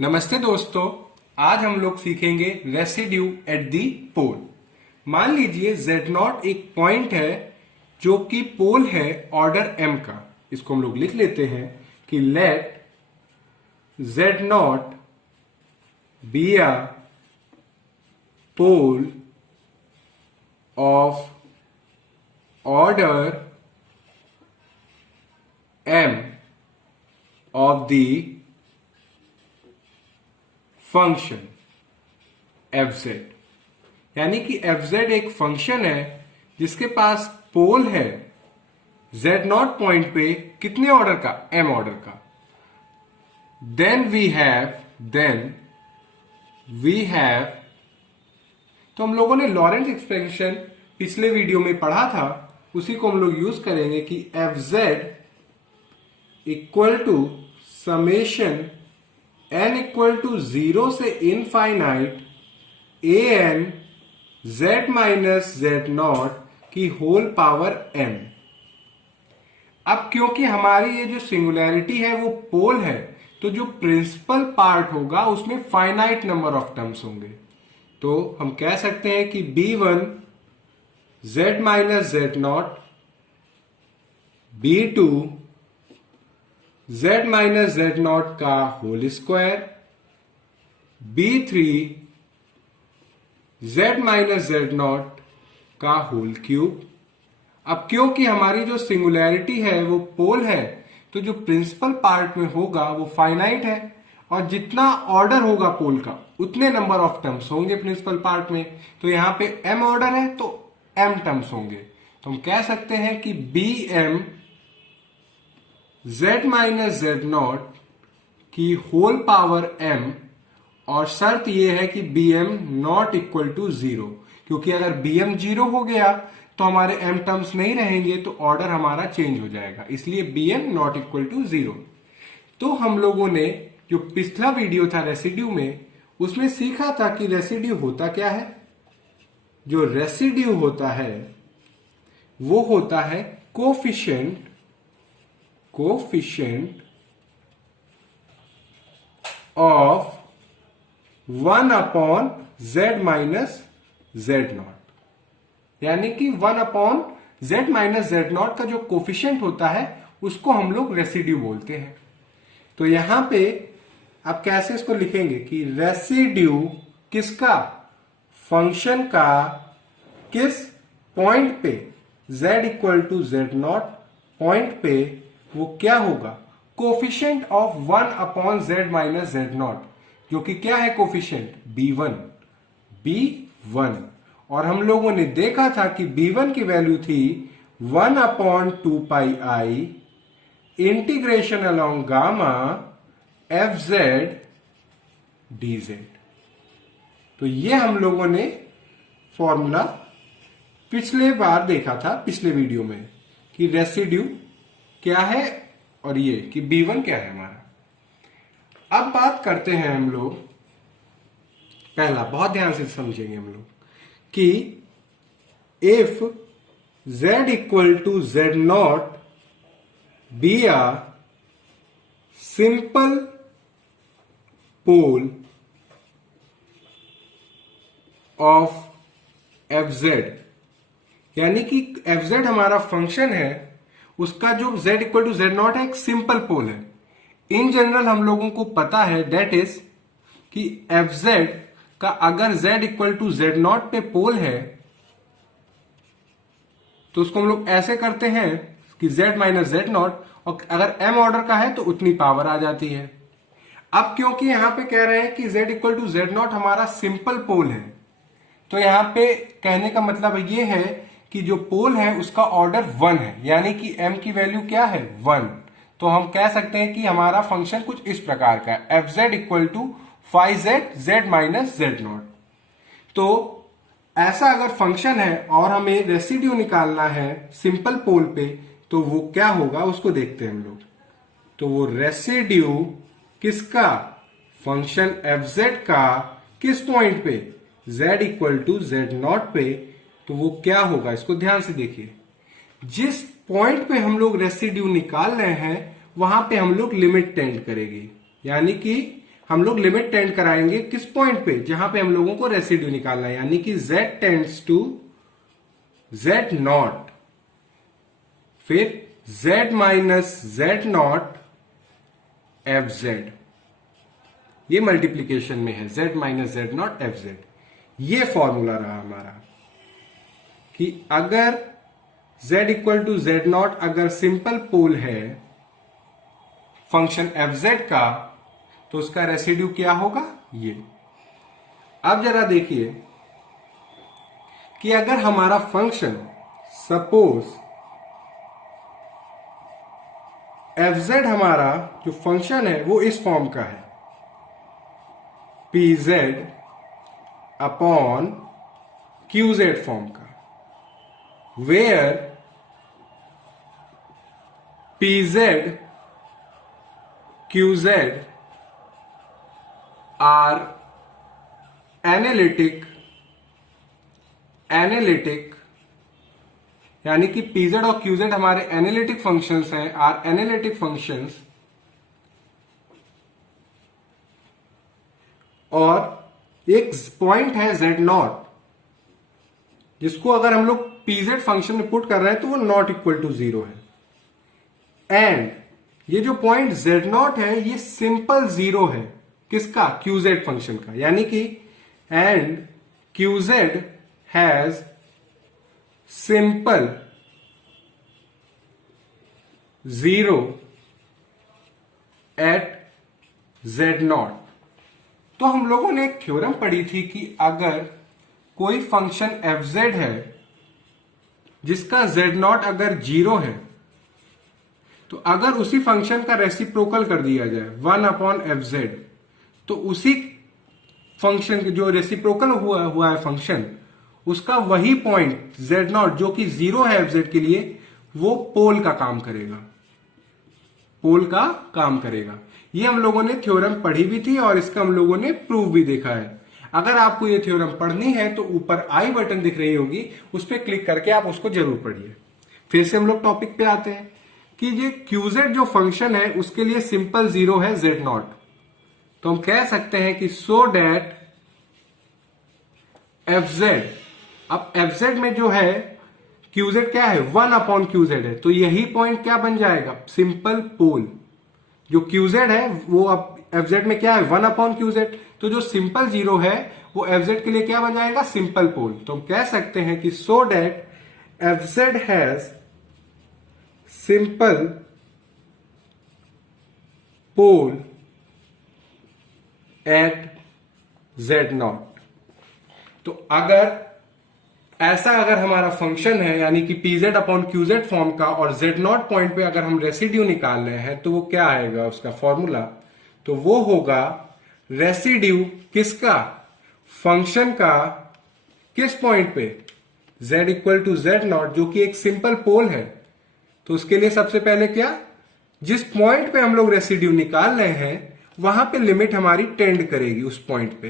नमस्ते दोस्तों, आज हम लोग सीखेंगे रेसिड्यू एट दी पोल। मान लीजिए Z0 एक पॉइंट है जो कि पोल है ऑर्डर m का। इसको हम लोग लिख लेते हैं कि let Z0 be a pole of order m of the function fz। यानी कि fz एक फंक्शन है जिसके पास पोल है Z0 पॉइंट पे कितने ऑर्डर का, m ऑर्डर का। देन वी हैव तो हम लोगों ने लॉरेंट एक्सपेंशन पिछले वीडियो में पढ़ा था, उसी को हम लोग यूज करेंगे कि fz equal to summation n equal to 0 से infinite an z minus z0 की होल पावर m। अब क्योंकि हमारी ये जो सिंगुलैरिटी है वो पोल है, तो जो प्रिंसिपल पार्ट होगा उसमें फाइनाइट नंबर ऑफ टर्म्स होंगे। तो हम कह सकते हैं कि b1 z minus z0, b2 z minus z0 का whole square, b3 z minus z0 का होल क्यूब। अब क्योंकि हमारी जो सिंगुलैरिटी है वो पोल है, तो जो प्रिंसिपल पार्ट में होगा वो फाइनाइट है, और जितना ऑर्डर होगा पोल का उतने नंबर ऑफ टर्म्स होंगे प्रिंसिपल पार्ट में। तो यहां पे m ऑर्डर है तो m टर्म्स होंगे। तो हम कह सकते हैं कि bm z माइनस z0 की होल पावर m, और शर्त यह है कि bm नॉट इक्वल टू 0, क्योंकि अगर bm 0 हो गया तो हमारे m टर्म्स नहीं रहेंगे, तो ऑर्डर हमारा चेंज हो जाएगा, इसलिए bm नॉट इक्वल टू 0। तो हम लोगों ने जो पिछला वीडियो था रेसिड्यू में, उसमें सीखा था कि रेसिड्यू होता क्या है। जो रेसिड्यू होता है वो होता है coefficient of 1 upon z minus z0। यानी कि 1 अपॉन z माइनस z0 का जो कोफिशिएंट होता है उसको हम लोग रेसिड्यू बोलते हैं। तो यहां पे आप कैसे इसको लिखेंगे कि रेसिड्यू किसका, फंक्शन का, किस पॉइंट पे, z equal to z0 point पे वो क्या होगा, coefficient of 1 upon z minus z0, जो कि क्या है कोफिशिएंट b1। और हम लोगों ने देखा था कि b1 की वैल्यू थी 1 upon 2 pi i integration along gamma fz dz। तो ये हम लोगों ने फॉर्मूला पिछले बार देखा था, पिछले वीडियो में, कि रेसिड्यू क्या है और ये कि b1 क्या है हमारा। अब बात करते हैं हम लोग, पहला बहुत ध्यान से समझेंगे हम लोग कि if z equal to z0 be a simple pole of fz, यानी कि fz हमारा फंक्शन है, उसका जो z इक्वल टू z0 है एक सिंपल पोल है। इन जनरल हम लोगों को पता है डेट इज कि fz का अगर z इक्वल टू z0 पे पोल है तो उसको हम लोग ऐसे करते हैं कि z माइनस z0, और अगर m ऑर्डर का है तो उतनी पावर आ जाती है। अब क्योंकि यहां पे कह रहे हैं कि z इक्वल टू z0 हमारा सिंपल पोल है, तो यहां पे कहने का मतलब ये है कि जो पोल है उसका ऑर्डर 1 है, यानी कि m की वैल्यू क्या है 1। तो हम कह सकते हैं कि हमारा फंक्शन कुछ इस प्रकार का है, fz equal to 5z z minus z0। तो ऐसा अगर फंक्शन है और हमें रेसिड्यू निकालना है सिंपल पोल पे, तो वो क्या होगा उसको देखते हैं हम लोग। तो वो रेसिड्यू किसका, फंक्शन fz का, किस पॉइंट पे, z इक्वल टू z0 पे, तो वो क्या होगा इसको ध्यान से देखिए। जिस पॉइंट पे हम लोग रेसिड्यू निकाल रहे हैं वहां पे हम लोग लिमिट टेंड करेंगे, यानी कि हम लोग लिमिट टेंड कराएंगे किस पॉइंट पे, जहां पे हम लोगों को रेसिड्यू निकालना है, यानी कि z tends to z naught, फिर z minus z naught F Z, ये मल्टीप्लीकेशन में है z minus z naught F Z. ये फॉर्मूला रहा हमारा कि अगर z equal to z naught अगर सिंपल पोल है फंक्शन एफ जेड का, तो उसका रेसिड्यू क्या होगा, ये। अब जरा देखिए कि अगर हमारा फंक्शन सपोज एफ जेड, हमारा जो फंक्शन है वो इस फॉर्म का है, p z upon q z form का, where p z q z are analytic यानी कि pz और qz हमारे एनालिटिक फंक्शंस हैं, आर एनालिटिक फंक्शंस, और एक पॉइंट है z नॉट, जिसको अगर हम लोग pz फंक्शन में पुट कर रहे हैं तो वो नॉट इक्वल टू 0 है। एंड ये जो पॉइंट z नॉट है ये सिंपल 0 है, किसका, qz फंक्शन का, यानी कि and qz has simple 0 at z naught. तो हम लोगों ने एक थ्योरम पढ़ी थी कि अगर कोई फंक्शन fz है जिसका z नॉट अगर 0 है, तो अगर उसी फंक्शन का रेसिप्रोकल कर दिया जाए 1 अपॉन एफ जेड, तो उसी फंक्शन जो रेसिप्रोकल हुआ है फंक्शन, उसका वही पॉइंट z नॉट जो कि 0 है एफ जेड के लिए, वो पोल का काम करेगा, पोल का काम करेगा। ये हम लोगों ने थ्योरम पढ़ी भी थी और इसका हम लोगों ने प्रूव भी देखा है। अगर आपको ये थ्योरम पढ़नी है तो ऊपर आई बटन दिख रही होगी, उस पर क्लिक करके आप उसको जरूर पढ़िए। फिर से हम लोग टॉपिक पे आते हैं कि ये qz जो फंक्शन है उसके लिए सिंपल 0 है z नॉट, तो हम कह सकते हैं कि सो डैट fz, अब fz में जो है qz क्या है, 1 अपॉन qz है, तो यही पॉइंट क्या बन जाएगा, सिंपल पोल। जो qz है वो अब fz में क्या है, 1 अपॉन qz, तो जो सिंपल 0 है वो fz के लिए क्या बन जाएगा, सिंपल पोल। तो हम कह सकते हैं कि so that fz has simple pole at z naught. तो अगर ऐसा अगर हमारा फंक्शन है, यानी कि pz अपॉन qz फॉर्म का, और z नॉट पॉइंट पे अगर हम रेसिड्यू निकाल रहे हैं, तो वो क्या आएगा उसका फॉर्मूला, तो वो होगा रेसिड्यू किसका, फंक्शन का, किस पॉइंट पे, z equal to z naught, जो कि एक सिंपल पोल है। तो उसके लिए सबसे पहले क्या, जिस पॉइंट पे हम लोग रेसिड्यू निकाल रहे हैं वहां पे लिमिट हमारी टेंड करेगी उस पॉइंट पे,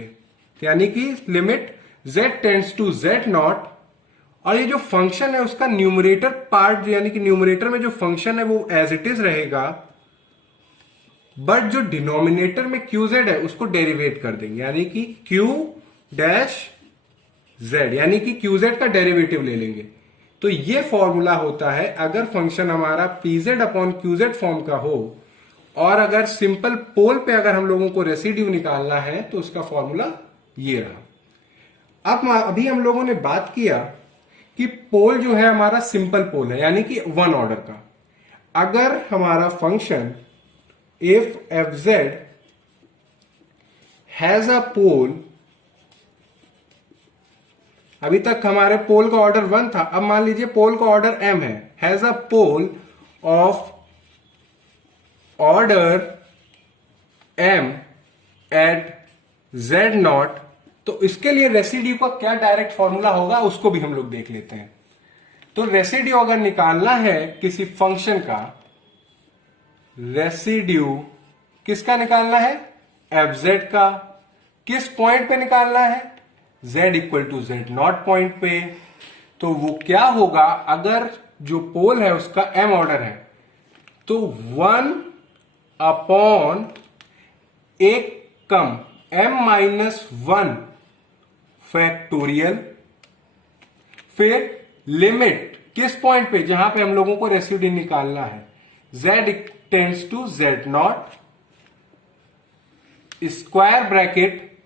यानी कि limit z tends to z naught, और ये जो फंक्शन है उसका न्यूमरेटर पार्ट, यानी कि न्यूमरेटर में जो फंक्शन है वो एज इट इज रहेगा, बट जो डिनोमिनेटर में qz है उसको डेरिवेट कर देंगे, यानी कि q डैश z, यानी कि qz का डेरिवेटिव ले लेंगे। तो ये फॉर्मूला होता है अगर फंक्शन हमारा pz अपॉन qz फॉर्म का हो, और अगर सिंपल पोल पे अगर हम लोगों को रेसिड्यू निकालना है तो उसका फॉर्मूला ये रहा। अब अभी हम लोगों ने बात किया कि पोल जो है हमारा सिंपल पोल है, यानी कि 1 ऑर्डर का। अगर हमारा function if fz has a pole, अभी तक हमारे पोल का ऑर्डर 1 था, अब मान लीजिए पोल का ऑर्डर m है, has a pole of order m at z naught, तो इसके लिए रेसिड्यू का क्या डायरेक्ट फॉर्मूला होगा उसको भी हम लोग देख लेते हैं। तो रेसिड्यू अगर निकालना है किसी फंक्शन का, रेसिड्यू किसका निकालना है, fz का, किस पॉइंट पे निकालना है, z equal to z naught point पे। तो वो क्या होगा, अगर जो पोल है उसका m ऑर्डर है तो 1 अपॉन एक कम m-1 फैक्टोरियल, फिर लिमिट किस पॉइंट पे, जहां पे हम लोगों को रेसिड्यू निकालना है, z tends to z0, square bracket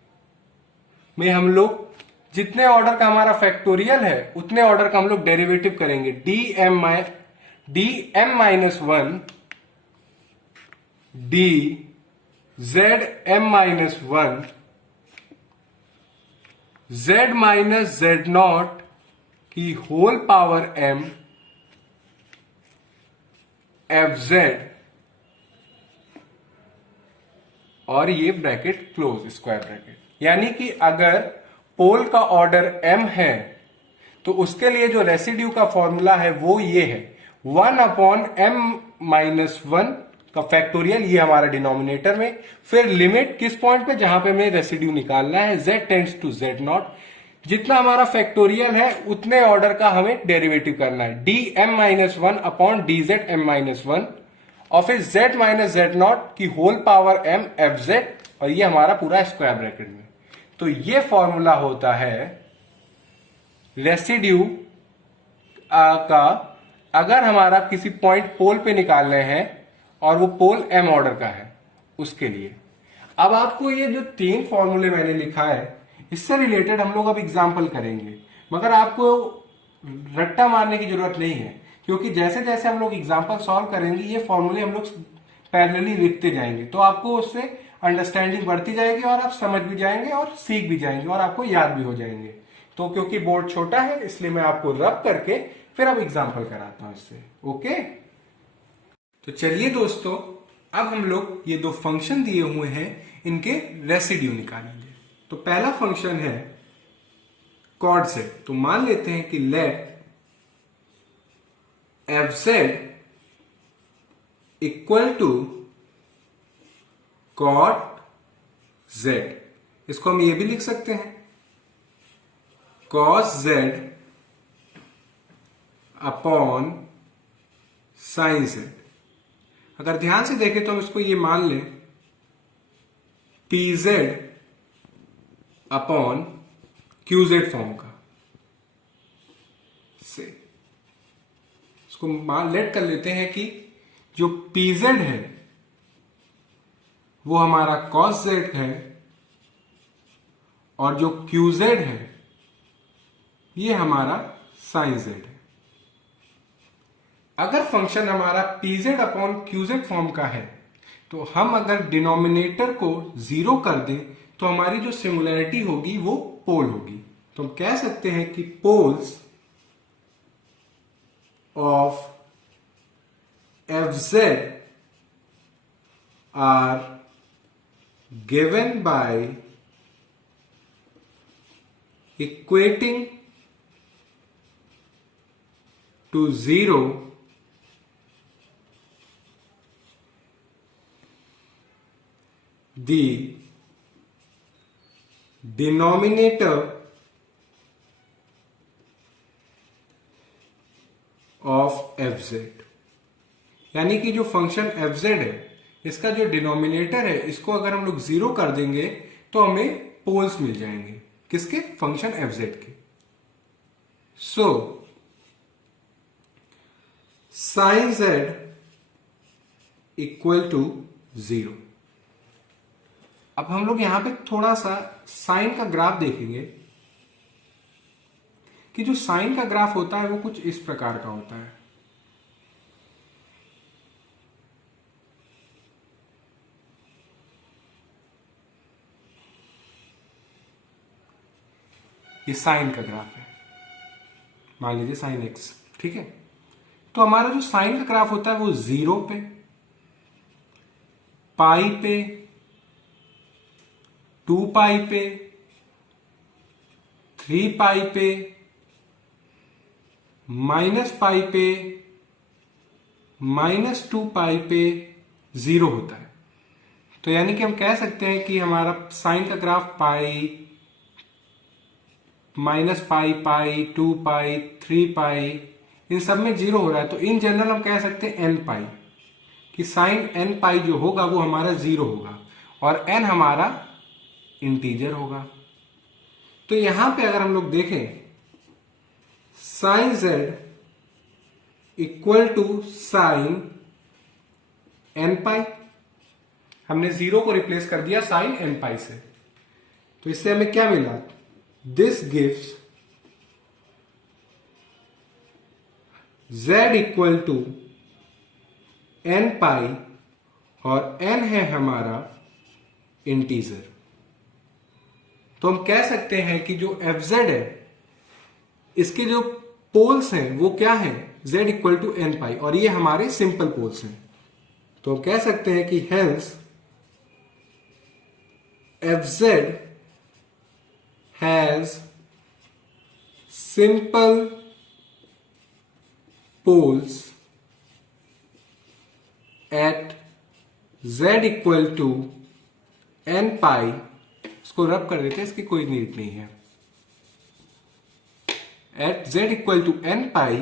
में हम लोग जितने ऑर्डर का हमारा फैक्टोरियल है उतने ऑर्डर का हम लोग डेरिवेटिव करेंगे, dm-1 dzm-1 z minus z0 की होल पावर m fz, और ये ब्रैकेट क्लोज, स्क्वायर ब्रैकेट। यानी कि अगर पोल का ऑर्डर m है तो उसके लिए जो रेसिड्यू का फॉर्मूला है वो ये है, 1/m-1 का फैक्टोरियल, ये हमारा डिनोमिनेटर में, फिर लिमिट किस पॉइंट पे, जहां पे हमें रेसिड्यू निकालना है, z टेंड्स टू z0, जितना हमारा फैक्टोरियल है उतने ऑर्डर का हमें डेरिवेटिव करना है, dm-1/dz-m-1, और फिर z माइनस z0 की होल पावर m fz, और ये हमारा पूरा स्क्वायर ब्रैकेट में। तो ये फॉर्मूला होता है रेसिड्यू का, अगर हमारा किसी पॉइंट पोल पे निकालने हैं और वो पोल m ऑर्डर का है उसके लिए। अब आपको ये जो 3 फॉर्मूले मैंने लिखा है इससे रिलेटेड हम लोग अब एग्जाम्पल करेंगे, मगर आपको रट्टा मारने की जरूरत नहीं है, क्योंकि जैसे जैसे हम लोग एग्जाम्पल सॉल्व करेंगे ये फॉर्मूले हम लोग पैरेलली लिखते जाएंगे, तो आपको उससे अंडरस्टैंडिंग बढ़ती जाएगी और आप समझ भी जाएंगे और सीख भी जाएंगे और आपको याद भी हो जाएंगे। तो क्योंकि बोर्ड छोटा है इसलिए मैं आपको रब करके फिर अब एग्जाम्पल कराता हूं इससे। ओके, तो चलिए दोस्तों, अब हम लोग ये 2 फंक्शन दिए हुए हैं इनके रेसिड्यू निकालेंगे। तो पहला फंक्शन है कॉड z, तो मान लेते हैं कि let fz equal to cot z, इसको हम ये भी लिख सकते हैं cos z upon sine z। अगर ध्यान से देखें तो हम इसको ये मान लें pz अपॉन qz फॉर्म का से, इसको लेट कर लेते हैं कि जो pz है वो हमारा cos z है और जो qz है ये हमारा sin z है। अगर फंक्शन हमारा pz अपॉन qz फॉर्म का है तो हम अगर डिनोमिनेटर को 0 कर दें तो हमारी जो सिंगुलैरिटी होगी वो पोल होगी। तो हम कह सकते हैं कि poles of fz are given by equating to 0 the denominator of fz, यानी कि जो फंक्शन fz है इसका जो डिनोमिनेटर है इसको अगर हम लोग 0 कर देंगे तो हमें पोल्स मिल जाएंगे, किसके, फंक्शन fz के। सो sin z इक्वल टू 0। अब हम लोग यहां पे थोड़ा सा साइन का ग्राफ देखेंगे कि जो साइन का ग्राफ होता है वो कुछ इस प्रकार का होता है। ये साइन का ग्राफ है, मान लीजिए साइन एक्स, ठीक है। तो हमारा जो साइन का ग्राफ होता है वो 0 पे, पाई पे, 2 पाई पे, 3 पाई पे, माइनस पाई पे, -2 पाई पे 0 होता है। तो यानी कि हम कह सकते हैं कि हमारा साइन का ग्राफ पाई, -पाई, पाई, 2 पाई, 3 पाई, इन सब में 0 हो रहा है। तो इन जनरल हम कह सकते हैं n पाई, कि साइन n पाई जो होगा वो हमारा 0 होगा और n हमारा इंटीजर होगा। तो यहां पे अगर हम लोग देखें sin z equal to sin n pi, हमने जीरो को रिप्लेस कर दिया साइन एन पाई से, तो इससे हमें क्या मिला, this gives z equal to n pi, और n है हमारा इंटीजर। तो हम कह सकते हैं कि जो fz है इसके जो पोल्स हैं वो क्या है, z equal to n pi, और ये हमारे सिंपल पोल्स हैं। तो हम कह सकते हैं कि hence fz has simple poles at z equal to n pi. इसको रब कर देते हैं, इसकी कोई नीड नहीं है। At z equal to n pi,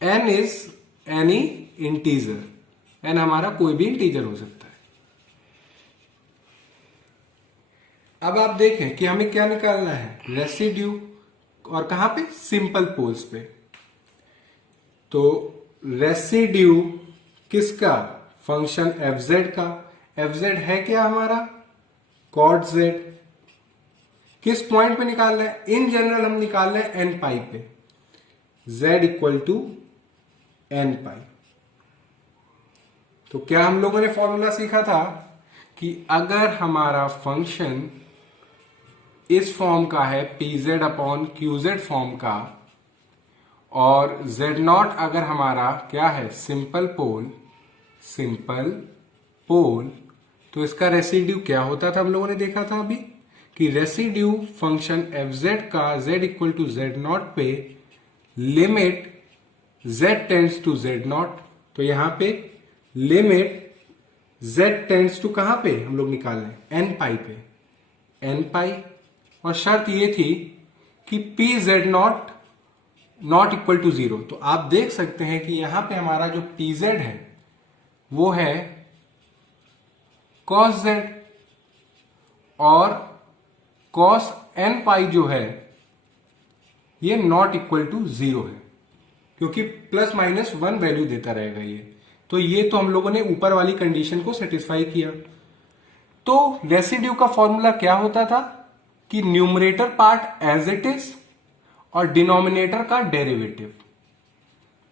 n is any integer, n हमारा कोई भी इंटीजर हो सकता है। अब आप देखें कि हमें क्या निकालना है, रेसिड्यू, और कहां पे, सिंपल पोल्स पे। तो रेसिड्यू किसका, फंक्शन fz का। fz है क्या हमारा, cot z। किस पॉइंट पे निकालना है, इन जनरल हम निकाल रहे हैं एन पाई पे, z इक्वल टू एन पाई। तो क्या हम लोगों ने फॉर्मूला सीखा था कि अगर हमारा फंक्शन इस फॉर्म का है, pz अपॉन qz फॉर्म का, और z0 अगर हमारा क्या है, सिंपल पोल, तो इसका रेसिड्यू क्या होता था, हम लोगों ने देखा था अभी कि रेसिड्यू फंक्शन fz का z इक्वल टू z0 पे limit z tends to z0। तो यहां पे लिमिट z टेंड्स टू कहां पे हम लोग निकाल रहे हैं, n पाई पे, n पाई। और शर्त ये थी कि p z0 not equal to 0। तो आप देख सकते हैं कि यहां पे हमारा जो pz है वो है cos z, और cos n पाई जो है ये नॉट इक्वल टू 0 है, क्योंकि प्लस माइनस 1 वैल्यू देता रहेगा ये। तो ये तो हम लोगों ने ऊपर वाली कंडीशन को सेटिस्फाई किया। तो रेसिड्यू का फॉर्मूला क्या होता था कि numerator part as it is और डिनोमिनेटर का डेरिवेटिव।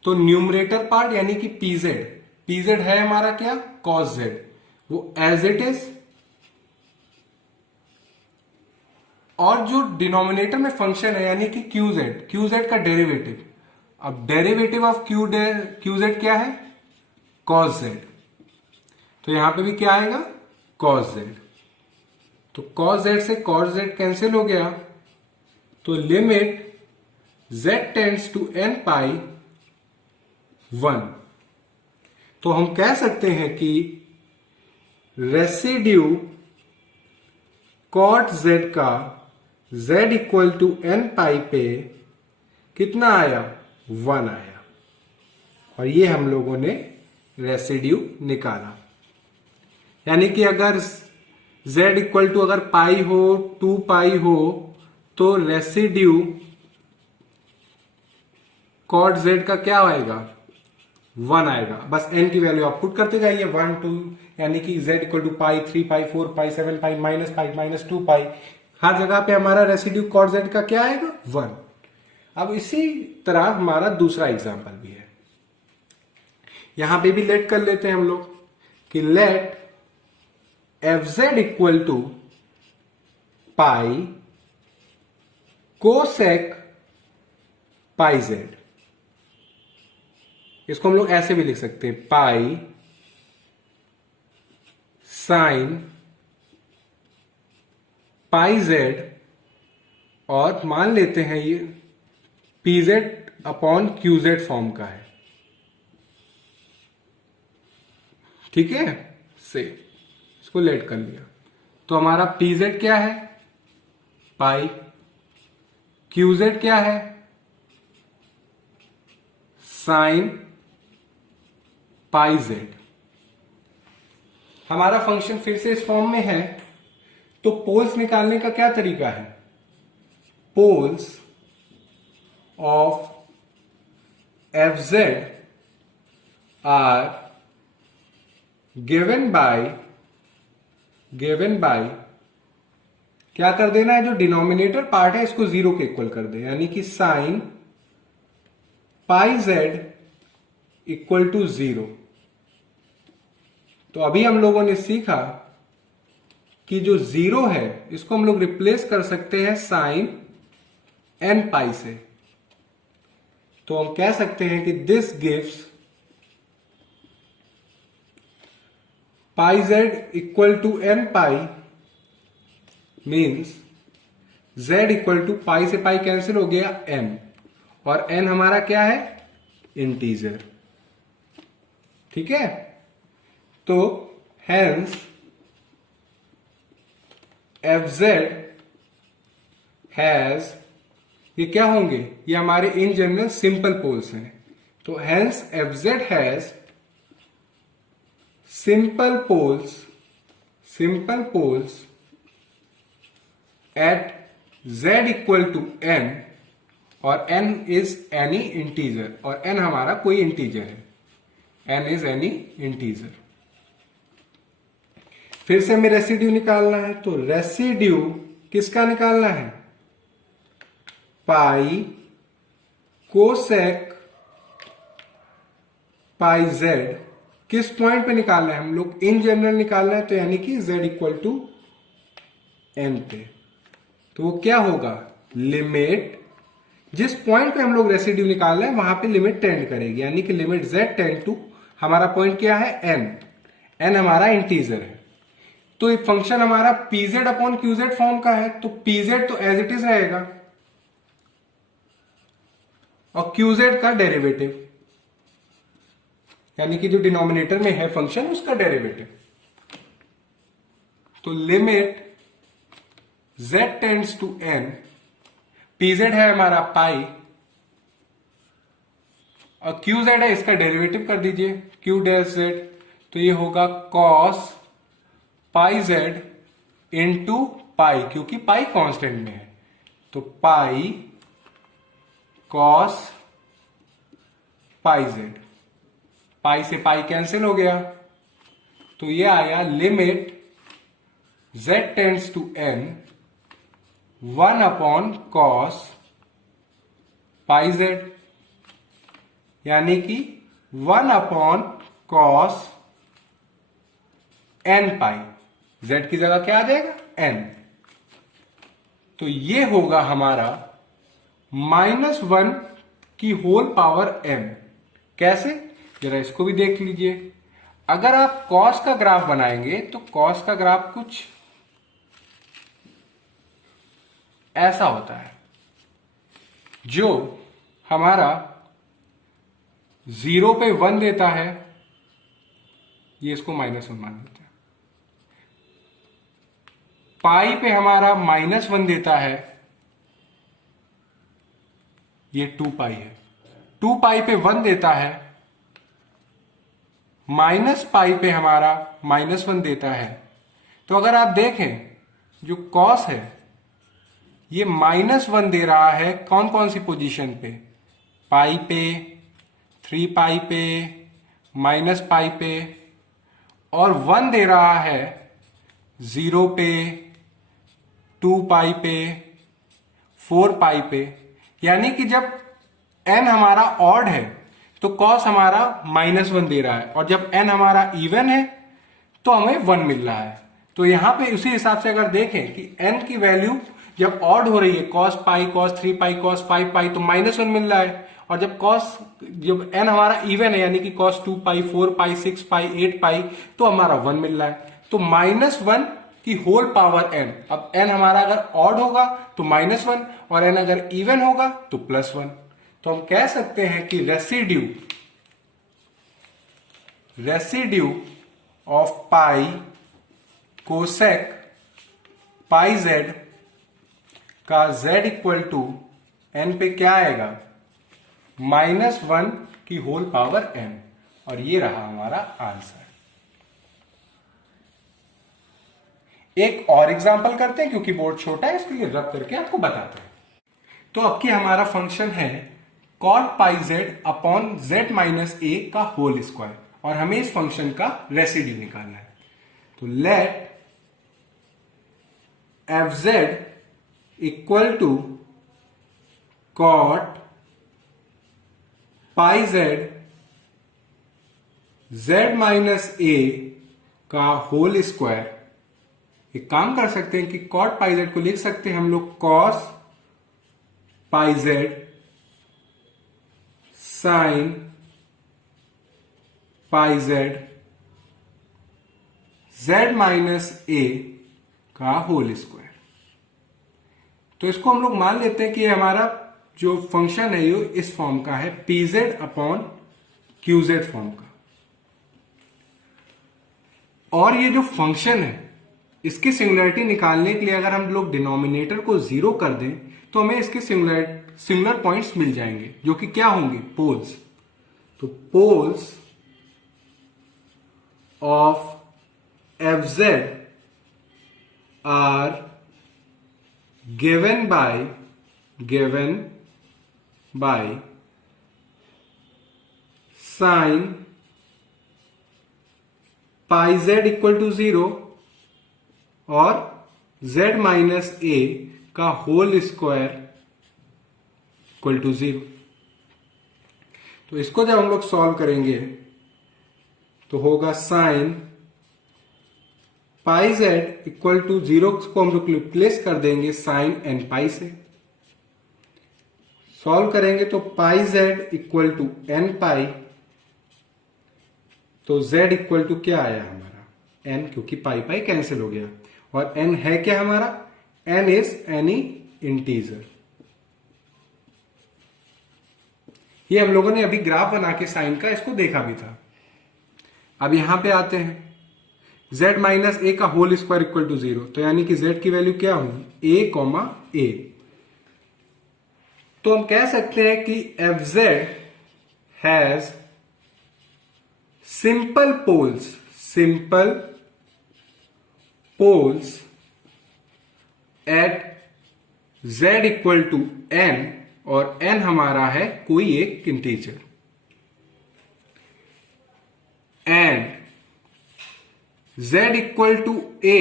तो न्यूमरेटर पार्ट यानी कि pz है हमारा क्या, cos z, वो एज इट इज, और जो डिनोमिनेटर में फंक्शन है यानी कि qz का डेरिवेटिव। अब डेरिवेटिव ऑफ qz क्या है, cos z। तो यहां पे भी क्या आएगा, cos z। तो cos z से cos z कैंसिल हो गया, तो limit z tends to n pi 1। तो हम कह सकते हैं कि रेसिड्यू cot z का z equal to n pi पे कितना आया, 1 आया, और ये हम लोगों ने रेसिड्यू निकाला। यानी कि अगर z इक्वल टू अगर पाई हो, 2 पाई हो, तो रेसिड्यू cot z का क्या आएगा, 1 आएगा। बस n की वैल्यू आप पुट करते जाइए, 1 2, यानी कि z equal to pi, 3 pi, 4 pi, 7 pi, minus 2 pi, हर जगह पे हमारा रेसिड्यू cot z का क्या आएगा, 1। अब इसी तरह हमारा दूसरा एग्जांपल भी है, यहां पे भी लेट कर लेते हैं हम लोग कि let fz equal to pi cosec pi z। इसको हम लोग ऐसे भी लिख सकते हैं, पाई साइन पाई z, और मान लेते हैं ये pz अपॉन qz फॉर्म का है, ठीक है। से इसको लेट कर लिया, तो हमारा pz क्या है, पाई, qz क्या है, साइन पाई z। हमारा फंक्शन फिर से इस फॉर्म में है, तो पोल्स निकालने का क्या तरीका है? Poles of F Z are given by क्या कर देना है, जो डिनोमिनेटर पार्ट है इसको 0 के इक्वल कर दे, यानी कि sine pi Z equal to 0। तो अभी हम लोगों ने सीखा कि जो 0 है इसको हम लोग रिप्लेस कर सकते हैं साइन एन पाई से। तो हम कह सकते हैं कि this gives pi Z equal to n pi means z equal to pi से पाई कैंसिल हो गया n, और n हमारा क्या है, इंटीजर। ठीक है, तो हेंस एफ जेड हैज, ये क्या होंगे, ये हमारे इन जनरल सिंपल पोल्स हैं। तो hence F Z has simple poles at z equal to n, और n इज एनी इंटीजर, और n हमारा कोई इंटीजर है, n इज एनी इंटीजर। फिर से हमें रेसिड्यू निकालना है, तो रेसिड्यू किसका निकालना है, पाई कोसेक पाई जेड। किस पॉइंट पे निकालना है, हम लोग इन जनरल निकालना है, तो यानी कि z इक्वल टू n पे। तो वो क्या होगा, लिमिट, जिस पॉइंट पे हम लोग रेसिड्यू निकाल रहे हैं वहां पे लिमिट टेंड करेगी, यानी कि लिमिट z टेंड टू, हमारा पॉइंट क्या है, n हमारा इंटीजर है। तो ये फंक्शन हमारा pz अपॉन qz फॉर्म का है, तो pz तो एज इट इज रहेगा और qz का डेरिवेटिव, यानी कि जो डिनोमिनेटर में है फंक्शन उसका डेरिवेटिव। तो limit z tends to n, pz है हमारा पाई और qz है, इसका डेरिवेटिव कर दीजिए q डैश z, तो ये होगा cos पाई z इंटू पाई, क्योंकि पाई कांस्टेंट में है, तो पाई cos पाई z, पाई से पाई कैंसिल हो गया, तो ये आया limit z tends to n 1 upon cos pi Z, यानी कि 1 upon cos n pi, z की जगह क्या आ जाएगा, n। तो ये होगा हमारा -1 की होल पावर m। कैसे, जरा इसको भी देख लीजिए। अगर आप कॉस का ग्राफ बनाएंगे तो कॉस का ग्राफ कुछ ऐसा होता है, जो हमारा 0 पे 1 देता है, ये इसको -1 मान लेते हैं, पाई पे हमारा -1 देता है, ये 2 पाई है, 2 पाई पे 1 देता है, माइनस पाई पे हमारा -1 देता है। तो अगर आप देखें जो कॉस है ये -1 दे रहा है कौन कौन सी पोजीशन पे, पाई पे, 3 पाई पे, -पाई पे, और 1 दे रहा है 0 पे, 2 पाई पे, 4 पाई पे। यानी कि जब n हमारा ऑड है तो कॉस हमारा -1 दे रहा है, और जब n हमारा इवन है तो हमें 1 मिल रहा है। तो यहां पे उसी हिसाब से अगर देखें कि n की वैल्यू जब ऑड हो रही है, cos पाई, cos 3 पाई, cos 5 पाई, तो -1 मिल रहा है, और जब n हमारा इवन है यानी कि cos 2 पाई, 4 पाई, 6 पाई, 8 पाई, तो हमारा 1 मिल रहा है। तो -1 की होल पावर n। अब n हमारा अगर ऑड होगा तो -1, और n अगर इवन होगा तो +1। तो हम कह सकते हैं कि residue of pi cosec pi z का z इक्वल टू n पे क्या आएगा, -1 की होल पावर n, और ये रहा हमारा आंसर। एक और एग्जांपल करते हैं क्योंकि बोर्ड छोटा है, इसके लिए रब करके आपको बताते हैं। तो अब की हमारा फंक्शन है cot pi Z upon Z minus a का होल स्क्वायर, और हमें इस फंक्शन का रेसिड्यू निकालना है। तो let f z equal to cot pi z z minus a का होल स्क्वायर। एक काम कर सकते हैं कि cot पाई जेड को लिख सकते हैं हम लोग cos pi z sin pi z z minus a का होल स्क्वायर। तो इसको हम लोग मान लेते हैं कि हमारा जो फंक्शन है ये इस फॉर्म का है, p z upon q z form का। और ये जो फंक्शन है इसकी सिंगुलरिटी निकालने के लिए अगर हम लोग डिनोमिनेटर को 0 कर दें तो हमें इसके सिंगुलर पॉइंट्स मिल जाएंगे, जो कि क्या होंगे, पोल्स। तो poles of F Z are given by sine pi Z equal to 0 और z माइनस ए का होल स्क्वायर इक्वल टू 0। तो इसको जब हम लोग सॉल्व करेंगे तो होगा sine pi Z equal to 0 को हम लोग रिप्लेस कर देंगे साइन एन पाई से। सॉल्व करेंगे तो पाई जेड इक्वल टू एन पाई, तो z इक्वल टू क्या आया हमारा, n, क्योंकि पाई पाई कैंसिल हो गया। और n है क्या हमारा, n इज एनी इंटीजर। ये हम लोगों ने अभी ग्राफ बना के साइन का इसको देखा भी था। अब यहां पे आते हैं, z माइनस ए का होल स्क्वायर इक्वल टू 0, तो यानी कि z की वैल्यू क्या होगी, a कॉमा ए। तो हम कह सकते हैं कि f Z has simple poles at z equal to n, और n हमारा है कोई एक integer, and z equal to a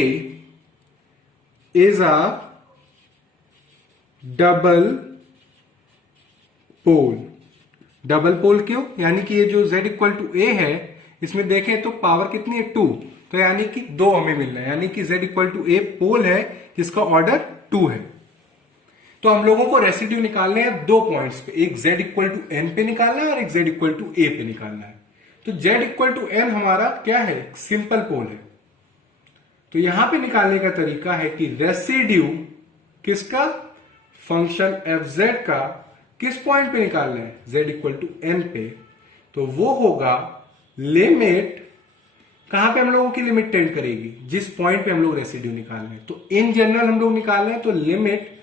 is a double pole. Double pole क्यों, यानी कि ये जो z इक्वल टू ए है इसमें देखें तो पावर कितनी है, 2, तो यानी कि 2 हमें मिल रहा है, यानी कि z इक्वल टू ए पोल है जिसका ऑर्डर 2 है। तो हम लोगों को रेसिड्यू निकालने हैं 2 पॉइंट्स पे, एक z इक्वल टू एन पे निकालना है और एक z इक्वल टू ए पे निकालना है। तो z इक्वल टू एन हमारा क्या है, सिंपल पोल है। तो यहां पे निकालने का तरीका है कि रेसिड्यू किसका, फंक्शन एफ जेड का किस पॉइंट पे निकालना है, z इक्वल टू एन पे। तो वो होगा लिमिट, कहां पे हम लोगों की लिमिट टेंड करेगी, जिस पॉइंट पे हम लोग रेसिड्यू निकालना है। तो इन जनरल हम लोग निकाल रहे हैं तो limit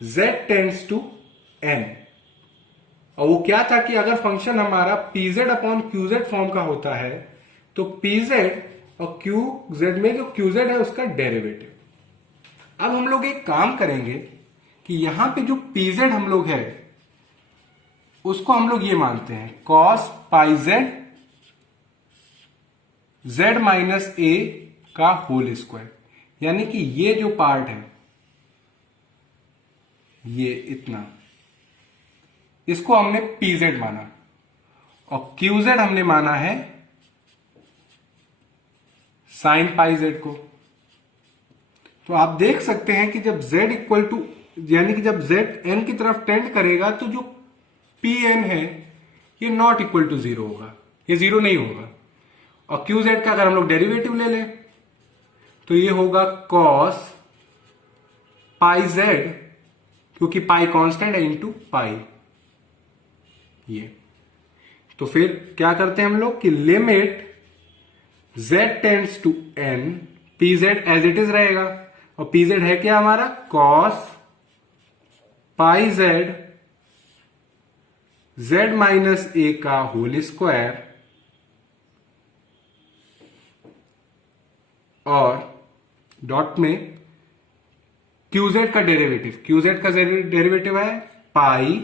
z tends to n। और वो क्या था कि अगर फंक्शन हमारा pz अपॉन qz फॉर्म का होता है तो pz और qz में जो qz है उसका डेरिवेटिव। अब हम लोग एक काम करेंगे कि यहां पे जो pz हम लोग है उसको हम लोग ये मानते हैं cos pi z z minus a का होल स्क्वायर, यानी कि ये जो पार्ट है ये इतना, इसको हमने pz माना और qz हमने माना है साइन पाई जेड को। तो आप देख सकते हैं कि जब z इक्वल टू, यानी कि जब z n की तरफ टेंड करेगा तो जो pn है ये नॉट इक्वल टू 0 होगा, ये 0 नहीं होगा। और qz का अगर हम लोग डेरिवेटिव ले लें तो ये होगा cos पाई जेड, क्योंकि पाई कांस्टेंट है, इनटू पाई ये। तो फिर क्या करते हैं हम लोग कि limit z tends to n, pz as it is रहेगा, और pz है क्या हमारा, cos pi z z minus a का होल स्क्वायर, और डॉट में क्यूजेड का डेरिवेटिव, क्यूजेड का डेरिवेटिव है पाई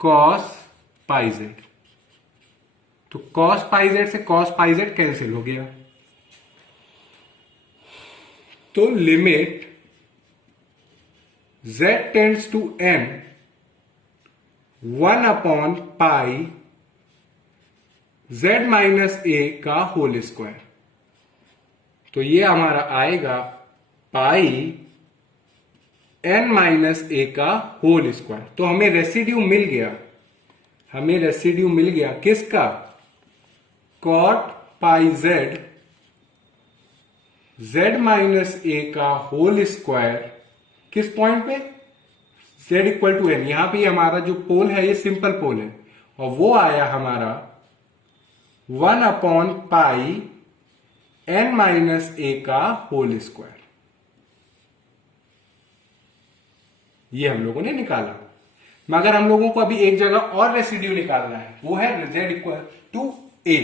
कॉस पाई जेड। तो कॉस पाई जेड से कॉस पाई जेड कैंसिल हो गया। तो limit z tends to m 1 upon pi z minus a का होल स्क्वायर। तो ये हमारा आएगा पाई n माइनस a का होल स्क्वायर। तो हमें रेसिड्यू मिल गया, हमें रेसिड्यू मिल गया किसका, cot pi z z minus a का होल स्क्वायर। किस पॉइंट पे, z इक्वल टू n। यहां पे हमारा जो पोल है ये सिंपल पोल है, और वो आया हमारा 1 upon pi n minus a का होल स्क्वायर। ये हम लोगों ने निकाला। मगर हम लोगों को अभी एक जगह और रेसिड्यू निकालना है, वो है z इक्वल टू a।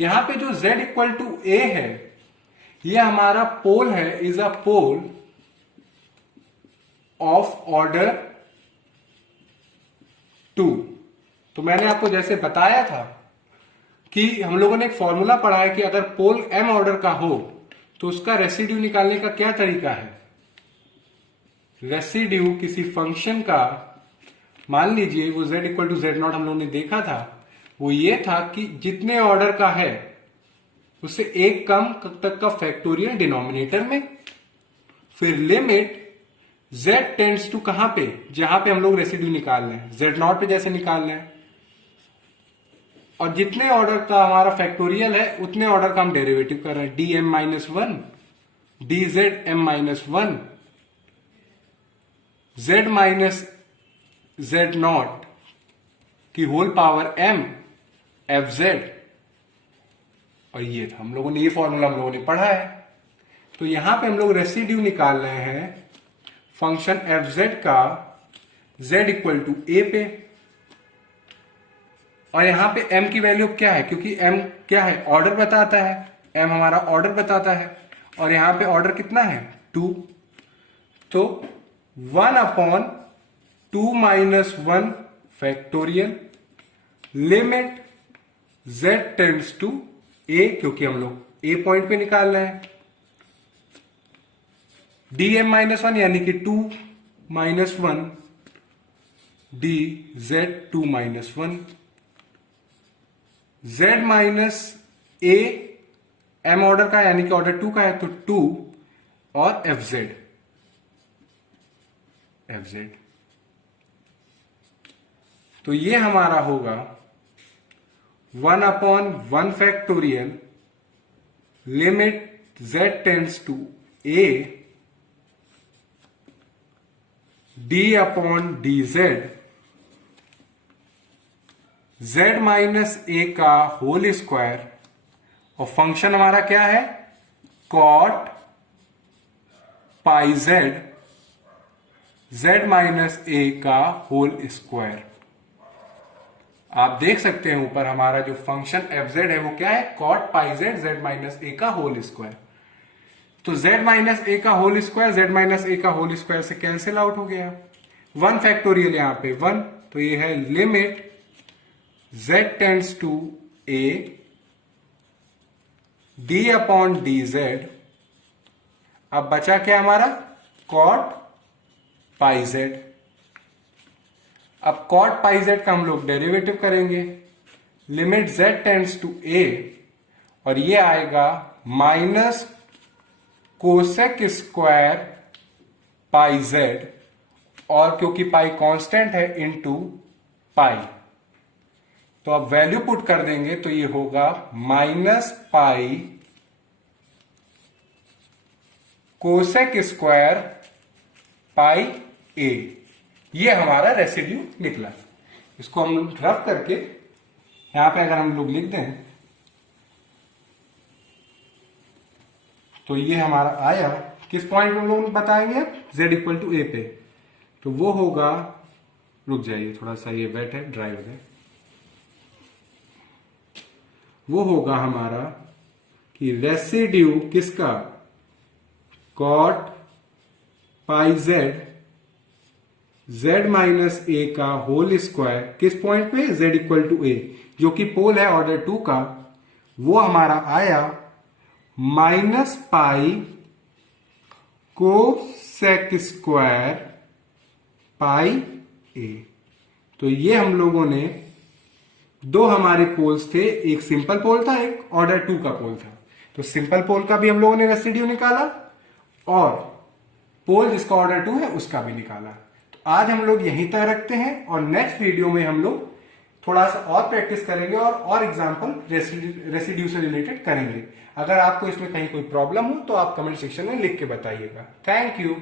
यहां पे जो z इक्वल टू a है, ये हमारा पोल है, is a pole of order 2। तो मैंने आपको जैसे बताया था कि हम लोगों ने एक फॉर्मूला पढ़ा है कि अगर पोल m ऑर्डर का हो तो उसका रेसिड्यू निकालने का क्या तरीका है। रेसिड्यू किसी फंक्शन का, मान लीजिए वो z equal to z naught हम लोगों ने देखा था, वो ये था कि जितने ऑर्डर का है उससे एक कम तक का फैक्टोरियल डिनोमिनेटर में, फिर लिमिट z टेंड्स टू कहां पे, जहां पे हम लोग रेसिड्यू निकाल रहे हैं, z नॉट पे जैसे निकाल रहे हैं, और जितने ऑर्डर का हमारा फैक्टोरियल है उतने ऑर्डर का हम डेरिवेटिव कर रहे हैं, d m minus one d z m minus one z minus z not की whole power m f z. और ये था हम लोगों ने, ये फॉर्मूला हम लोगों ने पढ़ा है। तो यहां पे हम लोग रेसिड्यू निकाल रहे हैं फंक्शन एफ जेड का z इक्वल टू a पे, और यहां पे m की वैल्यू क्या है, क्योंकि m क्या है, ऑर्डर बताता है, m हमारा ऑर्डर बताता है, और यहां पे ऑर्डर कितना है 2। तो 1 upon 2 minus 1 factorial limit z tends to a, क्योंकि हम लोग a पॉइंट पे निकाल रहे हैं, dm माइनस वन यानी कि 2 minus 1 D Z 2 minus 1 z minus a m order का यानी कि ऑर्डर 2 का है, तो 2 और एफ जेड तो ये हमारा होगा 1 upon 1 factorial limit z tends to a d upon d z z minus a का होल स्क्वायर, और फंक्शन हमारा क्या है, cot pi z z minus a का होल स्क्वायर। आप देख सकते हैं ऊपर हमारा जो फंक्शन एफ जेड है वो क्या है, cot pi z z minus a का होल स्क्वायर। तो z माइनस a का whole square z minus a का होल स्क्वायर से कैंसिल आउट हो गया, 1 फैक्टोरियल यहां पे 1, तो ये है limit z tends to a d upon d z. अब बचा क्या हमारा, कॉट पाई जेड। अब कॉट पाई जेड का हम लोग डेरिवेटिव करेंगे, limit z tends to a, और ये आएगा minus cosec square pi z, और क्योंकि पाई कांस्टेंट है इनटू पाई, तो अब वैल्यू पुट कर देंगे तो ये होगा minus pi cosec square pi a. ये हमारा रेसिड्यू निकला। इसको हम रफ करके यहां पे अगर हम लोग लिख दें तो ये हमारा आया, किस पॉइंट में हम लोग बताएंगे अब, z इक्वल टू ए पे, तो वो होगा, रुक जाइए थोड़ा सा ये वेट है, ड्राई हो जाए, वो होगा हमारा कि रेसिड्यू किसका, cot pi z z minus a का होल स्क्वायर किस पॉइंट पे, z इक्वल टू ए, जो कि पोल है ऑर्डर 2 का, वो हमारा आया minus pi cosec square pi a. तो ये हम लोगों ने दो हमारे पोल्स थे, एक सिंपल पोल था, एक ऑर्डर 2 का पोल था। तो सिंपल पोल का भी हम लोगों ने रेसिड्यू निकाला और पोल जिसका ऑर्डर 2 है उसका भी निकाला। तो आज हम लोग यहीं तक रखते हैं और नेक्स्ट वीडियो में हम लोग थोड़ा सा और प्रैक्टिस करेंगे और एग्जाम्पल रेसिड्यू से रिलेटेड करेंगे। अगर आपको इसमें कहीं कोई प्रॉब्लम हो तो आप कमेंट सेक्शन में लिख के बताइएगा। Thank you.